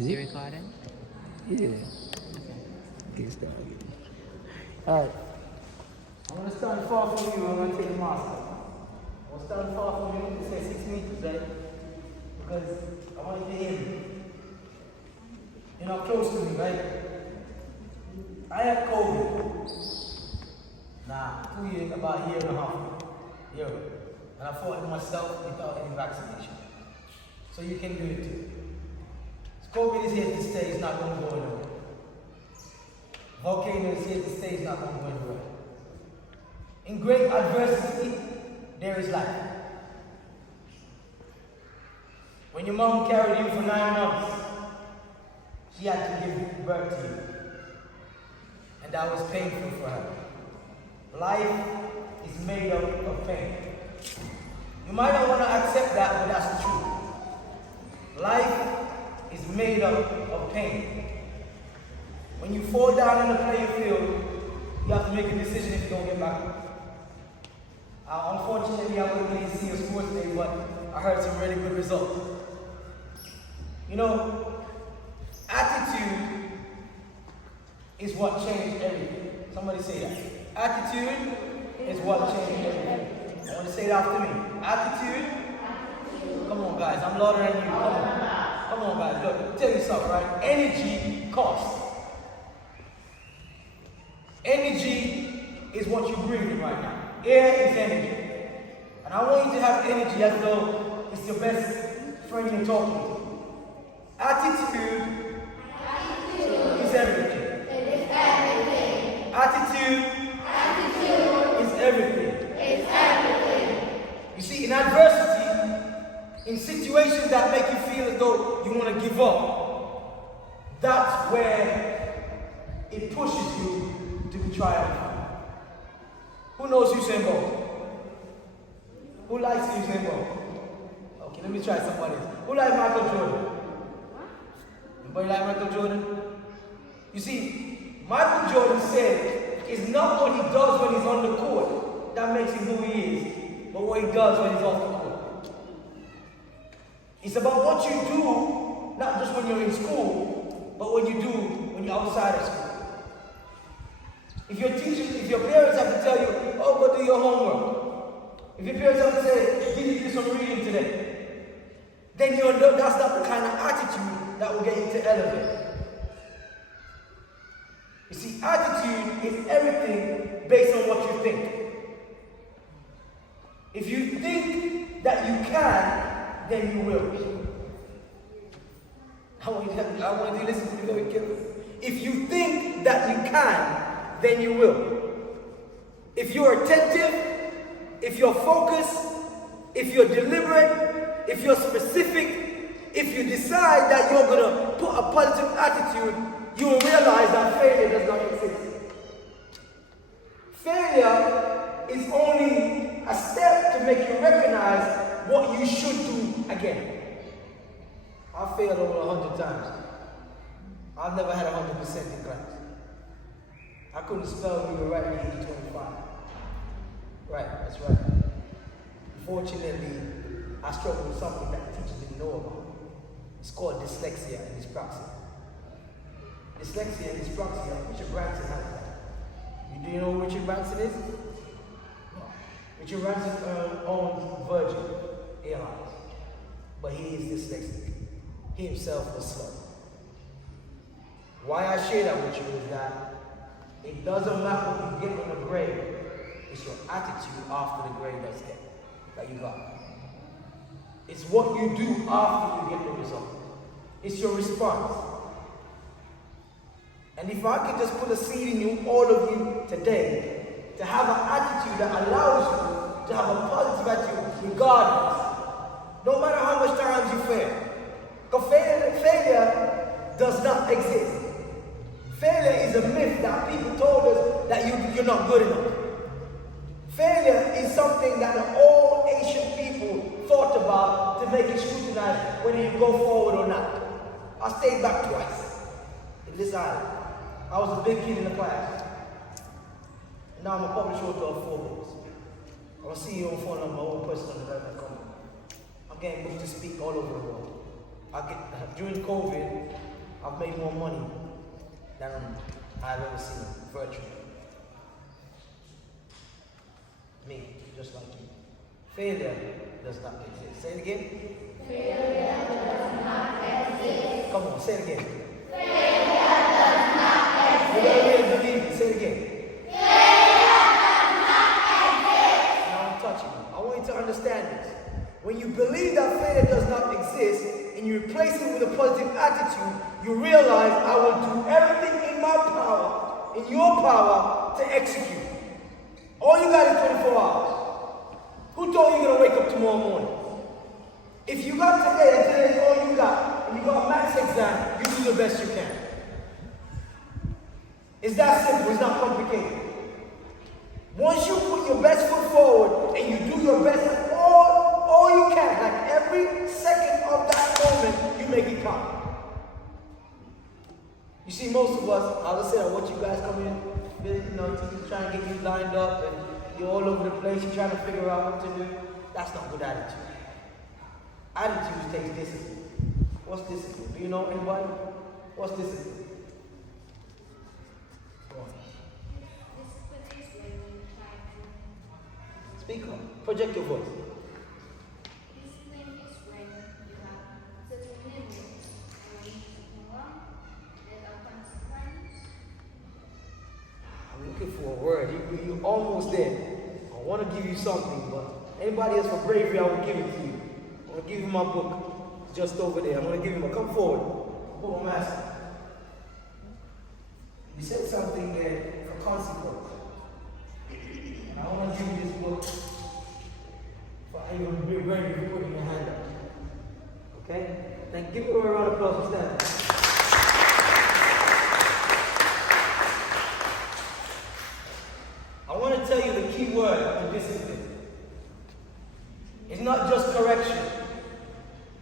Is it recording? Yeah. Okay, start again. Alright. I'm going to stand far from you. I'm going to take the mask off. I'm going to stand far from you. It says 6 meters, right? Because I want you to hear me. You're not close to me, right? I had COVID. Nah, 2 years, about a year and a half. Yo. And I fought it myself without any vaccination. So you can do it too. COVID is here to stay, it's not going to go anywhere. Volcano is here to stay, it's not going to go anywhere. In great adversity, there is life. When your mom carried you for 9 months, she had to give birth to you. And that was painful for her. Life is made up of pain. You might not want to accept that, but that's the truth. Life is made up of pain. When you fall down in the playing field, you have to make a decision if you don't get back up. Unfortunately, I wasn't able to see a sports day, but I heard some really good results. You know, attitude is what changed everything. Somebody say that. Attitude is what changed everything. I want to say it after me. Attitude. Come on, guys. I'm louder than you. Come on. Come on, guys. Look, tell you something, right? Energy costs. Energy is what you breathe right now. Air is energy. And I want you to have energy as though it's your best friend you're talking to. Attitude is everything. It is everything. Attitude is everything. It's everything. You see, in adversity, in situations that make you feel as though you want to give up, that's where it pushes you to be triumphant. Who knows Usain Bolt? Who likes Usain Bolt? Okay, let me try somebody else. Who likes Michael Jordan? Anybody like Michael Jordan? You see, Michael Jordan said it's not what he does when he's on the court that makes him who he is, but what he does when he's off the court. It's about what you do, not just when you're in school, but what you do when you're outside of school. If your parents have to tell you, oh, go do your homework. If your parents have to say, you need to do some reading today, then you know that's not the kind of attitude that will get you to elevate. You see, attitude is everything based on what you think. If you think that you can, then you will. I want you to listen to me very carefully. If you think that you can, then you will. If you're attentive, if you're focused, if you're deliberate, if you're specific, if you decide that you're going to put a positive attitude, you will realize that failure does not exist. Failure is only a step to make you recognize what you should do again. I failed over 100 times. I've never had 100% in class. I couldn't spell read or write at the age of 25. Right, that's right. Unfortunately, I struggled with something that the teachers didn't know about. It's called dyslexia and dyspraxia. Dyslexia and dyspraxia, Richard Branson has that. Do you know who Richard Branson is? No. Richard Branson owns Virgin Airlines, but he is dyslexic. He himself was slow. Why I share that with you is that it doesn't matter what you get on a grade, it's your attitude after the grade that you got. It's what you do after you get the result. It's your response. And if I could just put a seed in you, all of you today, to have an attitude that allows you to have a positive attitude regardless, no matter how much times you fail. Because failure does not exist. Failure is a myth that people told us that you're not good enough. Failure is something that the old ancient people thought about to make it scrutinized whether you go forward or not. I stayed back twice in this island. I was a big kid in the class. And now I'm a published author of 4 books. I'm a CEO and founder of my own personal development company. I'm getting booked to speak all over the world. During COVID, I've made more money than I've ever seen virtually. Me, just like you. Failure does not exist. Say it again. Failure does not exist. Come on, say it again. Failure does not You gotta really believe it. Say it again. Failure does not exist. Now I'm touching you. I want you to understand this. When you believe that failure does not exist and you replace it with a positive attitude, you realize I will do everything in my power, in your power, to execute. All you got is 24 hours. Who told you you're gonna wake up tomorrow morning? If you got today and today is all you got, and you got a maths exam, you do the best you can. It's that simple, it's not complicated. Once you put your best foot forward and you do your best all you can, like every second of that moment, you make it count. You see, most of us, I'll just say, I watch you guys come in, you know, to try and get you lined up and you're all over the place, you're trying to figure out what to do. That's not good attitude. Attitude takes discipline. What's discipline? Do you know anybody? What's discipline? Go on. Discipline is when you try to. Speak up. Project your voice. Discipline is when you have certain limits and when you do something wrong, there's a consequence. I'm looking for a word. You're almost there. I want to give you something, but anybody else for bravery, I will give it to you. I'm going to give you my book. It's just over there. I'm going to give you my. Come forward. Book of Master. You said something there for consequence. And I want to give you this book for you to be ready to put in your hand up. Okay? Then give it a round of applause for standing. I want to tell you the key word of discipline. It's not just correction.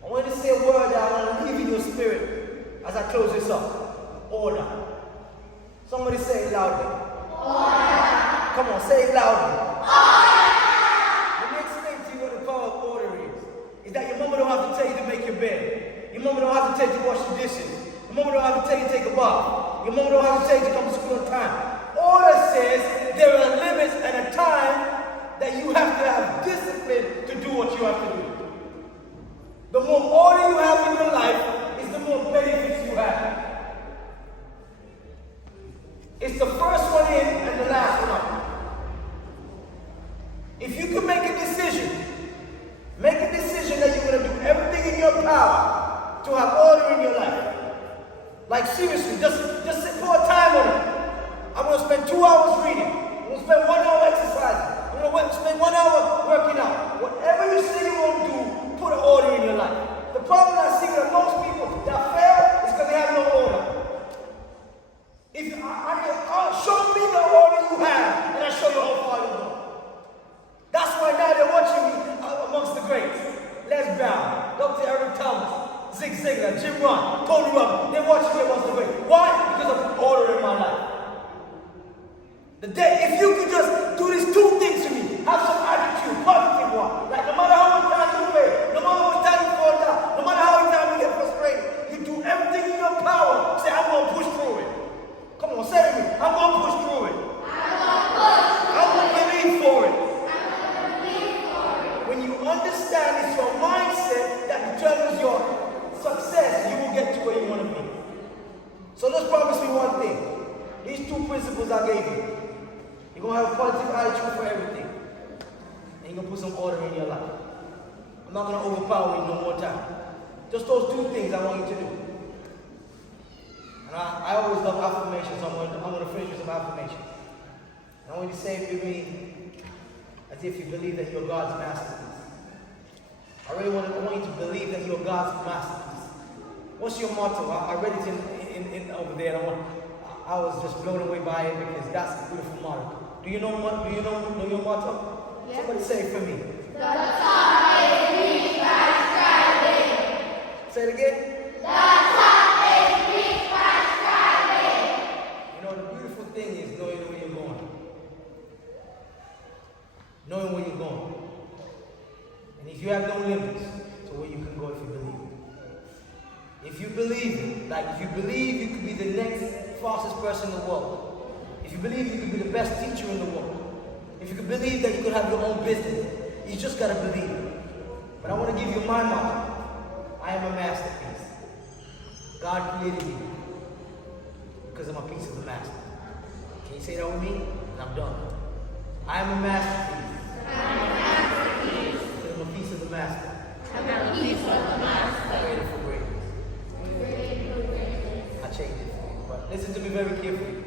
I want you to say a word that I want to leave in your spirit as I close this up. Order. Somebody say it loudly. Order. Come on, say it loudly. Order. Let me explain to you what the power of order is. Is that your mama don't have to tell you to make your bed. Your mama don't have to tell you to wash the dishes. Your mama don't have to tell you to take a bath. Your mama don't have to tell you to come to school on time. Order says there are limits and a time that you have to have discipline to do what you have to do. The more order you have in your life, is the more benefits you have. It's the first one in and the last one out. If you can make a decision that you're going to do everything in your power to have order in your life. Like seriously, just put a time on it. I'm going to spend 2 hours reading. I'm going to spend 1 hour exercising. I'm going to spend 1 hour working out. Whatever you say you're going to do, put an order in your life. The problem I see with most people that fail is because they have no order. If show me the order you have, and I'll show you how far you go. That's why now they're watching me amongst the greats. Les Brown, Dr. Eric Thomas, Zig Ziglar, Jim Rohn, Tony Robbins. They're watching me amongst the greats. Why? Because of the order in my life. If you could just do these 2 things to me, have some attitude, positive one. Like no matter how much time you fail, no matter how much time you fall down, no matter how much time you get frustrated, you do everything in your power. Say, I'm going to push through it. Come on, say it with me. I'm going to push through it. I'm going to believe for it. When you understand it's your mindset that determines your success, you will get to where you want to be. So let's promise me one thing. These 2 principles I gave you. You're going to have a positive attitude for everything. And you're going to put some order in your life. I'm not going to overpower you no more time. Just those 2 things I want you to do. And I always love affirmations, so I'm going to finish with some affirmations. And I want you to say it with me as if you believe that you're God's masterpiece. I really want you to believe that you're God's masterpiece. What's your motto? I read it in over there. And I was just blown away by it because that's a beautiful motto. Do you know your motto? Yeah. Somebody say it for me. The top is reached by striving. Say it again. The top is reached by striving. You know, the beautiful thing is knowing where you're going. Knowing where you're going. And if you have no limits to where you can go if you believe it. If if you believe, like if you believe you could be the next fastest person in the world, if you believe you could be the best teacher in the world, if you could believe that you could have your own business, you just gotta believe it. But I want to give you my motto. I am a masterpiece. God created me because I'm a piece of the master. Can you say that with me? And I'm done. I am a masterpiece. I'm a masterpiece. Because I'm a piece of the master. I'm a piece of the master. Created for greatness. I changed it for you. But listen to me very carefully.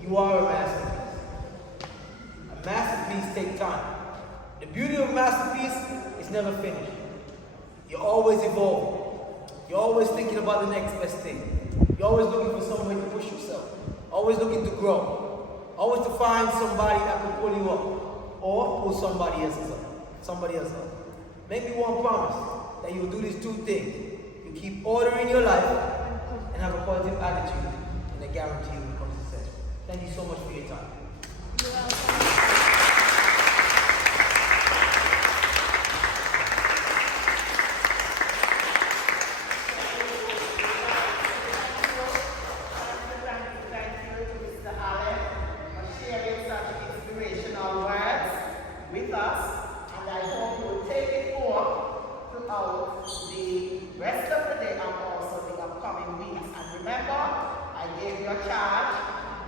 You are a masterpiece. A masterpiece takes time. The beauty of a masterpiece is never finished. You're always evolving. You're always thinking about the next best thing. You're always looking for some way to push yourself. Always looking to grow. Always to find somebody that will pull you up. Or pull somebody else up. Make me one promise that you will do these two things. You keep order in your life and have a positive attitude, and I guarantee you will become successful. Thank you so much for your time. You're welcome. with us, and I hope you will take it forth throughout the rest of the day and also the upcoming weeks. And remember, I gave you a charge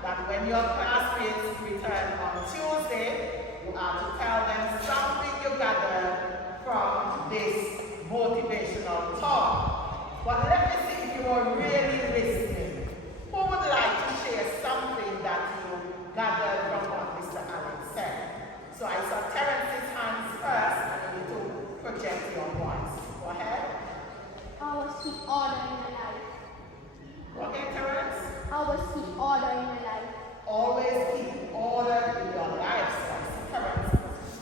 that when your classmates return on Tuesday, you are to tell them something you gathered from this motivational talk. But let me see if you are really listening. Who would like to share something that you gathered from what Mr. Allen said? So I saw Terence's hands first, and you to project your voice. Go ahead. Always keep order in your life. Okay, Terence? Always keep order in your life. Always keep order in your life. So I see Terence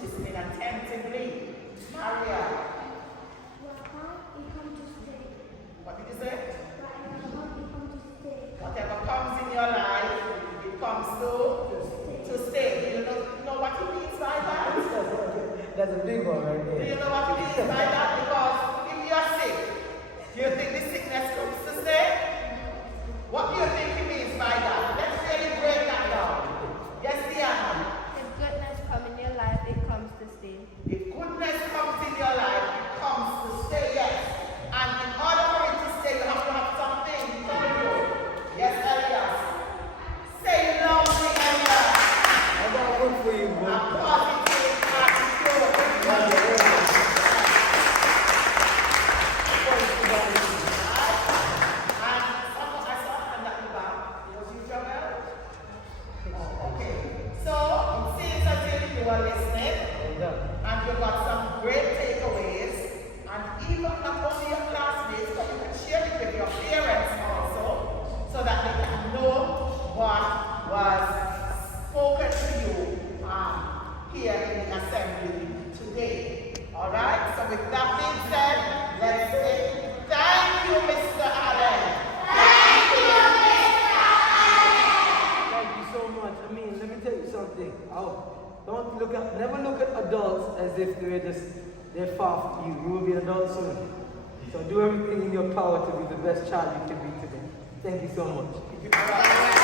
listening attentively. Maria, what did you say? Whatever comes in your life, it comes to stay. Do you know what he means by that? That's a big one right there. Do you know what he means by that? Because if you're sick, do you think the sickness comes to stay? What do you think he means by that? Let's really break that down. Yes, Diana? If goodness comes in your life, it comes to stay. If goodness comes in your life, it comes to stay, yes. And in order for it to stay, you have to have something to do. Yes, Elias? Say loudly, Elias. I got one for you, A bro. positive attitude. And someone I saw and that you back. Was you, Joel? Oh, okay. So it seems as if you were listening. And you got some great takeaways, and even not only your classmates, but you can share it with your parents also, so that they can know what was spoken to you here in the assembly today. Alright, so with that being said, let's say thank you, Mr. Allen. Thank you, Mr. Allen. Thank you so much. I mean, let me tell you something. Never look at adults as if they're far from you. You will be an adult soon. So do everything in your power to be the best child you can be today. Thank you so much.